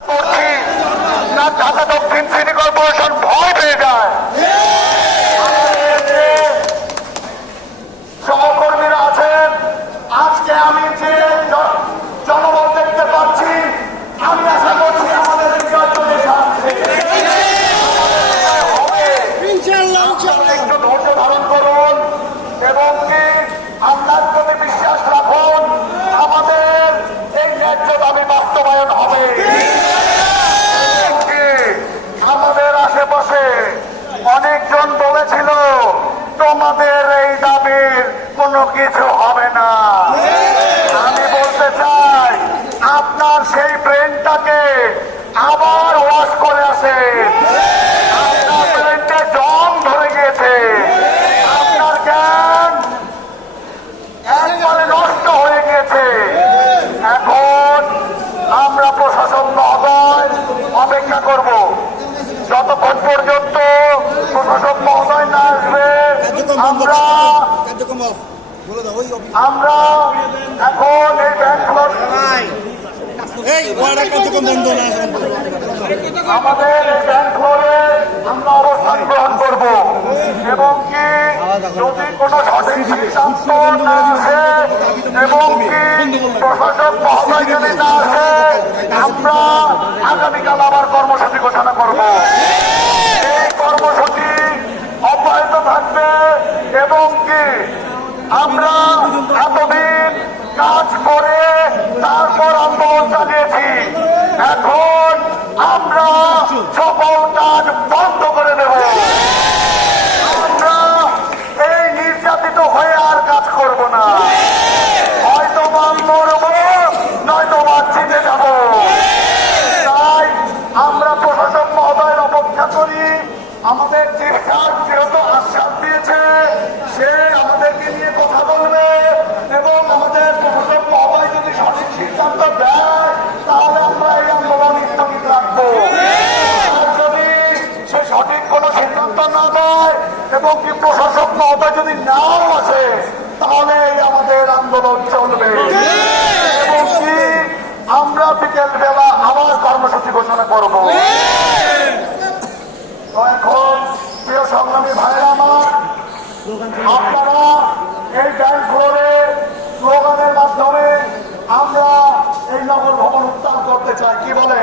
না ঢাকা দক্ষিণ city corporation ভয় পেয়ে যায়। সহকর্মীরা আছেন, আজকে আমি যে জনবল দেখতে পাচ্ছি, আমি আশা করছি আমাদের বিজয় চলে যাচ্ছে। একটু ধৈর্য ধারণ করুন এবং কি আল্লাহর প্রতি বিশ্বাস রাখুন, আমাদের এই ন্যায্য দাবি বাস্তবায়ন হবে। আমাদের আশেপাশে অনেকজন বলেছিল তোমাদের এই দাবির কোনো কিছু হবে না। আমি বলতে চাই আপনার সেই ব্রেনটাকে আবার ওয়াশ করে আসেন। আপনার ব্রেনটা জং ধরে গিয়েছে, আপনার জ্ঞান একবারে নষ্ট হয়ে গিয়েছে। এখন আমরা প্রশাসন মহোদয় অপেক্ষা করব যতক্ষণ পর্যন্ত প্রশাসক মহোদয় না আসবে। আমরা এখন এই ব্যাংকগুলোর আমাদের এই ব্যাংকগুলোরে আমরা অবস্থান গ্রহণ করব এবং কি যদি কোনো সঠিক সিদ্ধান্ত না আসে এবং কি প্রশাসক মহোদয় যদি না আসে, আমরা আগামীকাল আবার কর্মসূচি ঘোষণা করব। এই কর্মসূচি অব্যাহত থাকবে এবং কি আমরা এতদিন কাজ করে তারপর আন্দোলন চালিয়েছি, এখন আমরা সকল কাজ বন্ধ করে দেব। আমরা এই নির্যাতিত হয়ে আর কাজ করব না, হয়তো বা মরব নয়তো বা জিতে যাব। তাই আমরা প্রশাসক মহোদয়ের অপেক্ষা করি। আমাদের চিফ সাহেব যেহেতু আশ্বাস দিয়েছে, সে আমাদেরকে নিয়ে কথা বলবে এবং আমাদের প্রশাসক মহোদয় যদি সঠিক সিদ্ধান্ত দেয় তাহলে আমরা এই আন্দোলন স্থগিত রাখবো। আর যদি সে সঠিক কোনো সিদ্ধান্ত না দেয় এবং কি প্রশাসক মহোদয় যদি নাও আসে, তাহলে আমাদের আন্দোলন চলবে এবং কি আমরা বিকেল বেলা আবার কর্মসূচি ঘোষণা করব। তো এখন প্রিয় সংগ্রামী ভাইরা আমার, আপনারা এই ব্যাংক ফ্লোরে স্লোগানের মাধ্যমে আমরা এই নগর ভবন উত্থান করতে চাই, কি বলে?